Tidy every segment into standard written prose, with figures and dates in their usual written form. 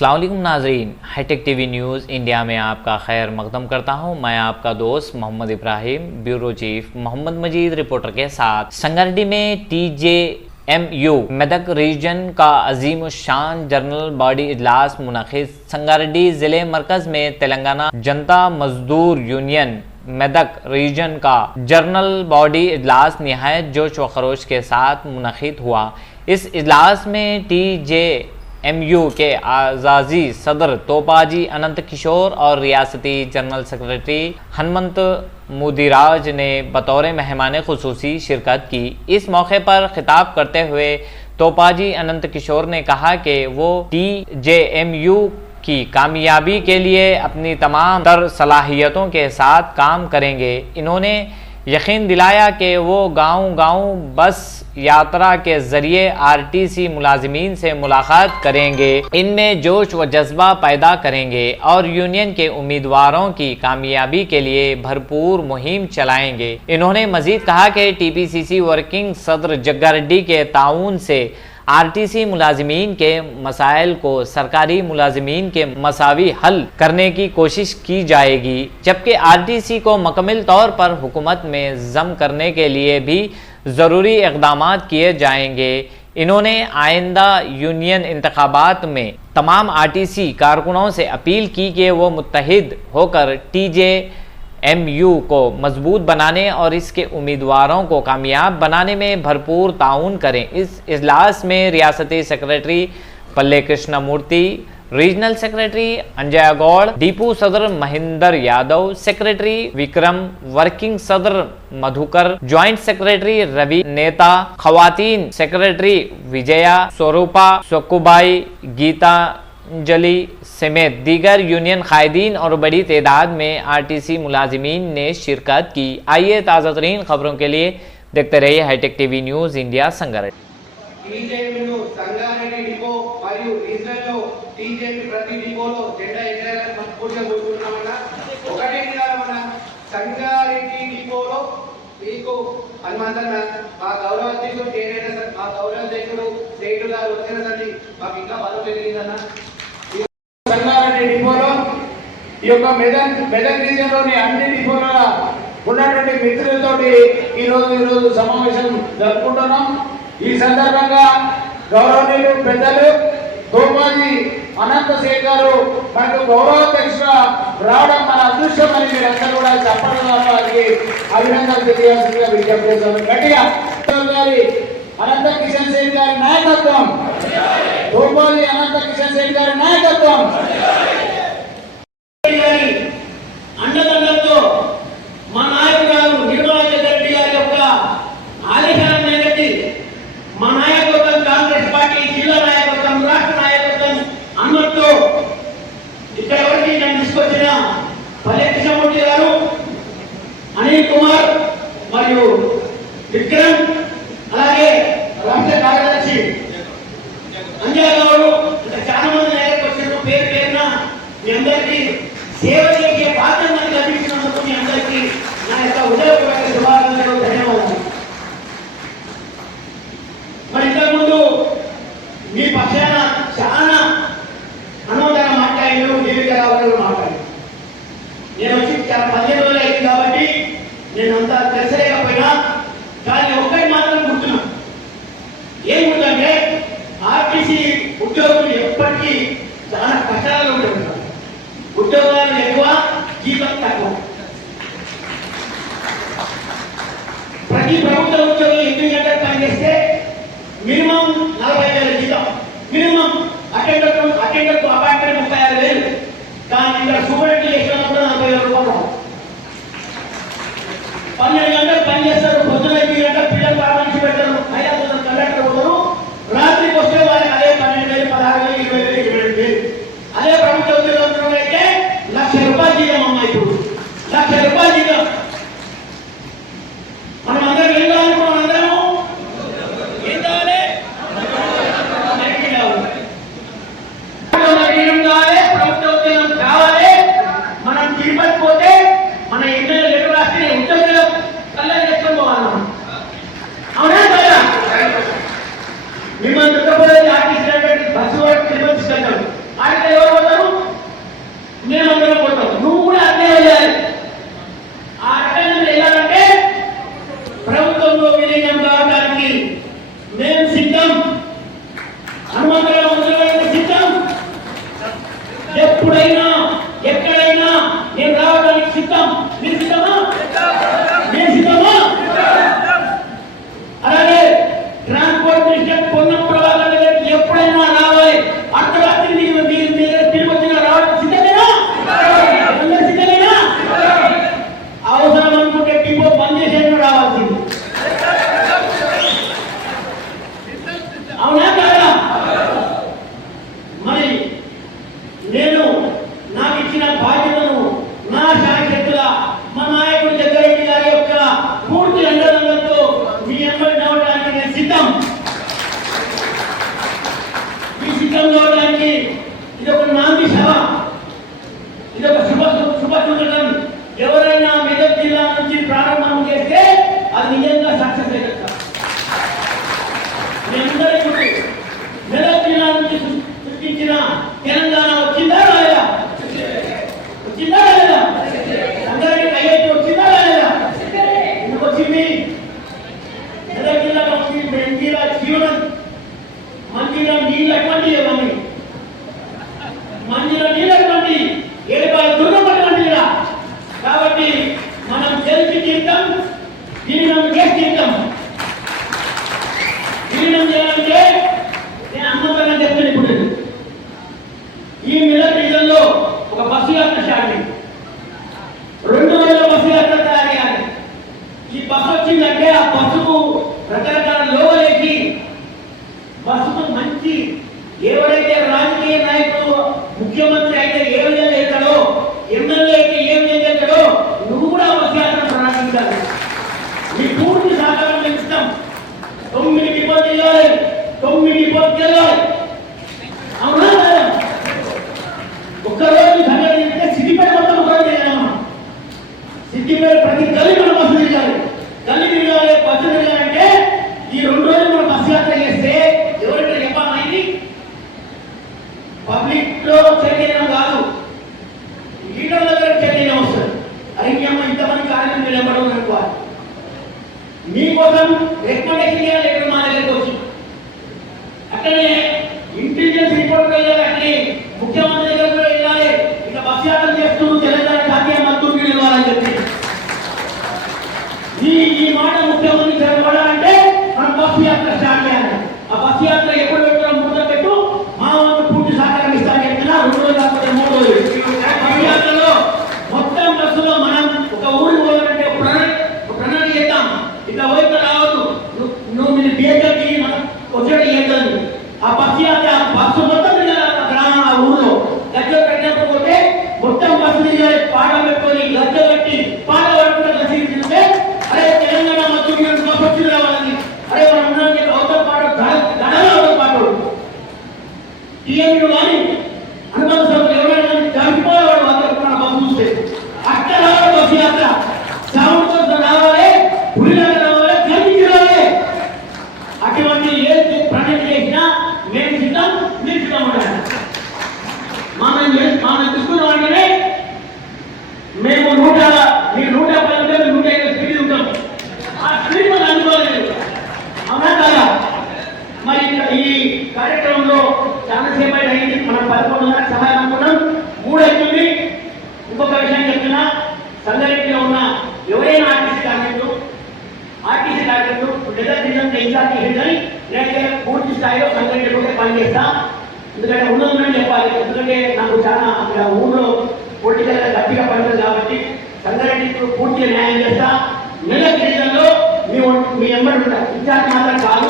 अस्सलाम वालेकुम नाज़रीन, हाईटेक टीवी न्यूज़ इंडिया में आपका खैर मकदम करता हूं। मैं आपका दोस्त मोहम्मद इब्राहिम, ब्यूरो चीफ मोहम्मद मजीद रिपोर्टर के साथ। संगारेड्डी में TJMU मेदक रीजन का अजीम शान जनरल बॉडी इजलास मुनक़िद। संगारेड्डी ज़िले मरकज़ में तेलंगाना जनता मजदूर यूनियन मेदक रीजन का जनरल बॉडी इजलास नहायत जोश व खरोश के साथ मुनक़िद हुआ। इस इजलास में TJMU के आज़ाजी सदर तोपाजी अनंत किशोर और रियासती जनरल सेक्रेटरी हनुमंत मुदिराज ने बतौर मेहमान खुसूसी शिरकत की। इस मौके पर खिताब करते हुए तोपाजी अनंत किशोर ने कहा कि वो TJMU की कामयाबी के लिए अपनी तमाम तर सलाहियतों के साथ काम करेंगे। इन्होंने यकीन दिलाया कि वो गांव-गांव बस यात्रा के जरिए RTC मुलाजिमीन से मुलाकात करेंगे, इनमें जोश व जज्बा पैदा करेंगे और यूनियन के उम्मीदवारों की कामयाबी के लिए भरपूर मुहिम चलाएंगे। इन्होंने मजीद कहा कि TPCC वर्किंग सदर जग्गारेड्डी के ताउन से RTC मुलाजिमीन के मसाइल को सरकारी मुलाजिमीन के मसावी हल करने की कोशिश की जाएगी, जबकि RTC को मुकम्मल तौर पर हुकूमत में जम करने के लिए भी ज़रूरी इक़दामात किए जाएंगे। इन्होंने आइंदा यूनियन इंतखाबात में तमाम RTC कारकुनों से अपील की कि वो मुत्तहिद होकर TJMU को मजबूत बनाने और इसके उम्मीदवारों को कामयाब बनाने में भरपूर ताउन करें। इस इजलास में रियासती सेक्रेटरी पल्ले कृष्णमूर्ति, रीजनल सेक्रेटरी अंजय गौड़, डीपू सदर महेंद्र यादव, सेक्रेटरी विक्रम, वर्किंग सदर मधुकर, ज्वाइंट सेक्रेटरी रवि नेता, खवातीन सेक्रेटरी विजया, स्वरूपा, सुकुबाई, गीता अंजलि समेत दीगर यूनियन कायदीन और बड़ी तादाद में RTC मुलाजिमीन ने शिरकत की। आइए ताज़ा तरीन खबरों के लिए देखते रहिए hitech TV news India Sangareddy. Sangareddy డిపోలో ఈ యొక్క మెదక్ రీజియన్ లోని అన్ని డిపోల ఉన్నటువంటి మిత్రులతోటి ఈరోజు సమావేశం జరుపుకుంటున్నాం। ఈ సందర్భంగా గౌరవనీయులు పెద్దలు తోపాజీ అనంత శేఖర్ గారు మనకు గౌరవాధ్యక్షుగా రావడం మన అదృష్టం అని మీరందరూ కూడా చెప్పడం వారికి అభినందనలు తెలియాల్సిందిగా విజ్ఞప్తి చేస్తున్నాను। గట్టిగా గారి అనంత కిషన్ సేన్ గారి నాయకత్వం, తోపాజీ అనంత కిషన్ సేన్ గారి నాయకత్వం, అండదండలతో మా నాయకురాలు నిర్మలా రెడ్డి గారి యొక్క ఆదేశాల మేరకు మా నాయకత్వం కాంగ్రెస్ పార్టీ జిల్లా నాయకత్వం, రాష్ట్ర నాయకత్వం అందరితో ఇక్కడ వరకు నేను తీసుకొచ్చిన పల్లె కృష్ణమూర్తి గారు, అనిల్ కుమార్ మరియు విక్రమ్, అలాగే రాష్ట్ర కార్యదర్శి అంజయ్ గౌడ్, చాలా మంది నాయకులు వచ్చిన పేరు పేరున మీ అందరికీ సేవ చేసే బాధ్యత నాకు లభించినందుకు మీ అందరికీ నా యొక్క హృదయపూర్వక శుభాకాంక్షలు, ధన్యవాదాలు। మరి ఇంతకుముందు మీ పక్షాన చాలా అనుమతిగా మాట్లాడారు, జీవితరావు మాట్లాడారు। నేను వచ్చి 15 రోజులు అయింది కాబట్టి నేను అంతా తెలిసలేకపోయినా, కానీ ఒక్కటి మాత్రం గుర్తున్నా, ఏం గుర్తుంటే RTC ఉద్యోగులు ఎప్పటికీ చాలా కష్టాలు ఉంటారు। ఉద్యోగాలు ఎక్కువ, జీతం తక్కువ। ప్రతి ప్రభుత్వ ఉద్యోగి 8 గంటలు పనిచేస్తే మినిమం 40,000 జీతం, మినిమం అటెండర్ అపాయింట్మెంట్ 36,000, కానీ ఇక్కడ సూపరింటెండెంట్ చేసినప్పుడు 40,000 రూపాయలు। 12 గంటలు పనిచేస్తారు, పొద్దున 8 గంటలు పిల్లలు ప్రారంభించి పెడతారు, 5,000 కండక్టర్ పోతారు, రాత్రికి వస్తే వాళ్ళకి అదే 12,000, 16,000, 20,000, 22,000। అదే ప్రభుత్వ ఉద్యోగం అయితే 1,00,000 రూపాయలు జీతం అమ్మా, ఇప్పుడు 1,00,000 రూపాయలు జీతం। మనం అందరం ఏం కావాలనుకున్నాం? అందరము ఏం కావాలి? ప్రభుత్వ ఉద్యోగం కావాలి। మనం తిరుపతి పోతే మన ఎమ్మెల్యే లెటర్ రాస్తే ఉద్యోగులు కల్లా చేసుకొని పోవాలి మనం, అవునా కదా? మిమ్మల్ని దుఃఖపడేది RTC బస్సు తిరుపతి తీసుకెళ్తాం, ఆడితే ఎప్పుడైనా ఎక్కడైనా నేను రావడానికి సిద్ధం. మీరు సిద్ధమా? నేను సిద్ధమా? అలాగే ట్రాన్స్పోర్ట్ మినిస్టర్ పొన్నం ప్రభాకర్ గారికి ఎప్పుడైనా రావాలి. అర్ధరాత్రి మీరు తిరిగి వచ్చిన రావడానికి సిద్ధమేనా? అందరూ సిద్ధమేనా? అవసరం అనుకుంటే డిపో బంద్ చేసేందుకు రావాల్సింది. అవునా కాదా? మరి నేను నాకు ఇచ్చిన బాధ్యతను నా శాయశక్తుల మా నాయకుడు జగ్గారెడ్డి గారి యొక్క పూర్తి అండదండలతో మీ ఎంబడి నవ్వడానికి నేను సిద్ధం. ఈ సిద్ధం కావడానికి ఇది ఒక నాంది సభ, ఇది ఒక శుభసూచకం. ఎవరైనా మెదక్ జిల్లా నుంచి ప్రారంభం చేస్తే అది నిజంగా సక్సెస్ అవుతుంది. మీ అందరికీ మెదక్ జిల్లా నుంచి సృష్టించిన తెలంగాణ వచ్చిందా రాలేదా? వచ్చిందా రాలేదా? అందరికీ ఐఐటి వచ్చిందా రాలేదా? ఎందుకు వచ్చింది? మెదక్ జిల్లాలో మంచిగా జీవనం, మంచిగా నీళ్ళు ఎటువంటి ఇవ్వండి, మంచిగా నీళ్ళు ఎటువంటి ఏడుపాయలు దుర్గపటువంటి. కాబట్టి మనం తెలిసి తీర్థం, జీవనం చేసి తీర్థం. జీవనం చేయాలంటే నేను అమ్మకన్నా చెప్తాను. ఇప్పుడు ఈ మెదక్ రీజన్లో ఒక బస్సు యాత్ర స్టార్ట్ అయింది. 200 బస్సు యాత్ర తయారయ్యాలి. ఈ బస్సు వచ్చిందంటే ఆ బస్సుకు రకరకాల లోగలేసి బస్సుకు మంచి ఎవరైతే రాజకీయ నాయకుడు ముఖ్యమంత్రి అయితే ఏ విధంగా చేస్తాడో, ఎమ్మెల్యే అయితే ఏ విధంగా చేస్తాడో నువ్వు కూడా బస్సు యాత్ర ప్రారంభించాలి. మీ పూర్తి సహకారం ఇస్తాం. 9 డిపోలు వెళ్ళాలి, 9 డిపోలు వెళ్ళాలి. అవునా? ఒక్కరోజు సంగతి చెప్తే సిద్దిపేట మొత్తం ఒకరోజు వెళ్ళాము. సిద్దిపేట ప్రతి గల్లీ మనం బస్సు తిరగాలి, గల్లీ తిరగాలి, బస్సు తిరగాలంటే ఈ 2 రోజులు మనం బస్సు యాత్ర చేస్తే ఎవరైతే చెప్పాలి, పబ్లిక్ లో చైతన్యం కాదు, లీడర్ దగ్గర చైతన్యం వస్తుంది. అయ్యమ్మ ఇంతమంది కార్యక్రమం నిలబడడం అనుకోవాలి. మీకోసం రికమెండేషన్ చేయాలి. ఇక్కడ మా దగ్గరికి వచ్చి అట్లనే ఇంటెలిజెన్స్ రిపోర్ట్ వెళ్ళాలి, అట్లనే ముఖ్యమంత్రి దగ్గర కూడా వెళ్ళాలి. ఇక బస్ యాత్ర చేస్తూ తెలంగాణ జాతీయ మంత్రులు వెళ్ళాలని చెప్పి ఈ మాట ముఖ్యమంత్రి జరగబడాలంటే మనం బస్సు యాత్ర స్టార్ట్ చేయాలి. ఆ బస్సు యాత్ర ఎప్పుడు పెట్టడం ముందు పెట్టు మా వంతు పూర్తి సహకారం ఇస్తామని చెప్తున్నా. 2 రోజులు కాకపోతే 3 రోజులు బస్సు యాత్రలో మొత్తం బస్సులో మనం ఒక ఊరికి పోవాలంటే ప్రణాళిక చేద్దాం. ఇట్లా పోయిన రావద్దు, నువ్వు మీరు బిహేవియర్కి మనం వచ్చేది చేద్దాం. ఆ బస్సు యాత్ర బస్సు మొత్తం గ్రామం ఆ ఊళ్ళో గజ్జ పెట్టకపోతే మొత్తం బస్సు తిరిగాలి. పాట పెట్టుకొని గజ్జ కట్టి పాట పడుకుంటే గసి తింటే అరే తెలంగాణ మొత్తం బస్సు వచ్చి రావాలని, అరే మనం ఉన్నాం అవతల పాట గడలో అవతల పాట టీఎంలు కానీ అనుబంధ సభ్యులు ఎవరైనా చనిపోయేవాడు అందరూ మన బస్సు చూస్తే అట్లా రావాలి. బస్సు యాత్ర సౌండ్తో రావాలి, ఉరిలాగా రావాలి, కలిసి రావాలి. అటువంటి ఏ ప్రణాళిక చేసినా మేము సిద్ధం, మీరు సిద్ధం ఉండాలి. మనం తీసుకున్న వాటినే మేము 150 ఉంటే 150 స్పీడ్ ఉంటాం. ఆ స్పీడ్ మనం అనుకోలేదు. అవునా కాదా? మరి ఈ కార్యక్రమంలో చాలా సేపు అయింది. మనం 11:30 సమయం అనుకున్నాం, 3 అవుతుంది. ఇంకొక విషయం చెప్తున్నా, సంగారెడ్డిలో ఉన్న ఎవరైనా ఆర్టీసీ కార్మికులు మెదక్ జిల్లా ఇన్ఛార్జి హెడ్ని నేనైతే పూర్తి స్థాయిలో సంగారెడ్డిలోనే పనిచేస్తా. ఎందుకంటే ఉన్నదని చెప్పాలి. ఎందుకంటే నాకు చాలా అక్కడ ఊళ్ళో పొలిటికల్గా గట్టిగా పడుతుంది కాబట్టి సంగారెడ్డికి పూర్తిగా న్యాయం చేస్తా. మెదక్ జిల్లాలో మీ ఎంబడి ఉంటా. ఇన్ఛార్జి మాత్రం కాదు,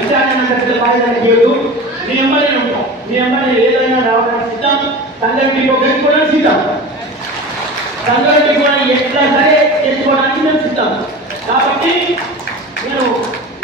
ఇన్ఛార్జి మాత్రం బాధ్యత చేయదు. మీ ఎంబడి ఉంటాం. మీ ఎంబడి ఏదైనా రావడానికి సిద్ధం. సంగారెడ్డిలో గెలుచుకోవడానికి సిద్ధం. సంగారెడ్డి కూడా ఎట్లా సరే చేసుకోవడానికి మేము సిద్ధం. కాబట్టి నేను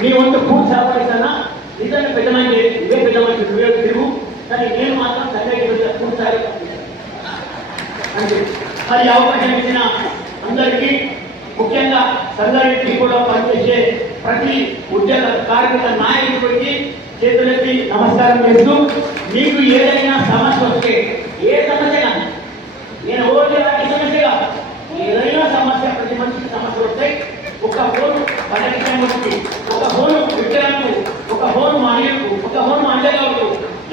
మీ వంతు పూర్తి సహకరిస్తానా. నిజంగా పెద్దమంది ఇవే పెద్దమంది తిరుగు, కానీ నేను మాత్రం సంగారెడ్డి పూర్తి సహకరిస్తాను. అంటే మరి అవకాశం ఇచ్చిన అందరికీ, ముఖ్యంగా సంగారెడ్డి కూడా పనిచేసే ప్రతి ఉద్యోగ కార్మిక నాయకుడికి చేతులెత్తి నమస్కారం చేస్తూ, మీకు ఏదైనా సమస్య వస్తే, ఏ సమస్య కానీ నేను ఓటు సమస్య కాదు, ఏదైనా సమస్య, ప్రతి మనిషికి సమస్య వస్తాయి. ఒక ఫోన్ పర్యటనకి, ఒక ఫోన్ విక్రయాలకు, ఒక ఫోన్ మా అయ్యకు, ఒక ఫోన్ మా అయ్యగారు,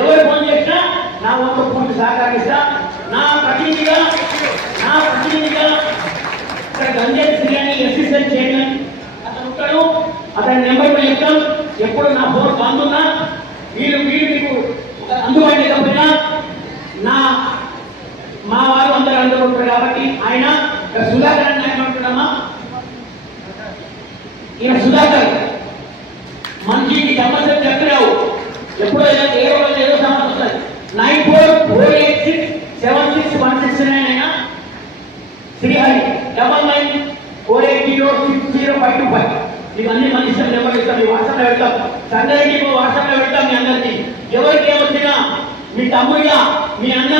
ఎవరు ఫోన్ చేసినా నా వంతు పూర్తి సహకరిస్తా. నా ప్రతినిధిగా ఇక్కడ గంజాయి బిర్యానీ ఎస్ఎస్ఎల్ చైర్మన్ అతను ఉంటాడు. అతని నెంబర్ కూడా చెప్తాం. ఎప్పుడు నా ఫోన్ బంద్ ఉన్నా వీళ్ళు మీకు అందుబాటులో లేకపోయినా మా వారు అందరూ ఉంటారు కాబట్టి ఆయన సుధాకర్ అని ఏమంటున్నామా, ఈయన సుధాకర్ మంచి సమస్య చెప్పరావు. ఎప్పుడో ఏ రోజు ఏదో సమస్య వస్తుంది. 9448676169 అయినా శ్రీహరి 9948060525 ఇవన్నీ మన ఇష్టం. నెంబర్ ఇస్తాం, మీ వాట్సాప్లో పెడతాం. సంగారెడ్డి వాట్సాప్లో పెడతాం. మీ అందరికీ ఎవరికి ఏమొచ్చినా మీ తమ్ముడిగా మీ అన్న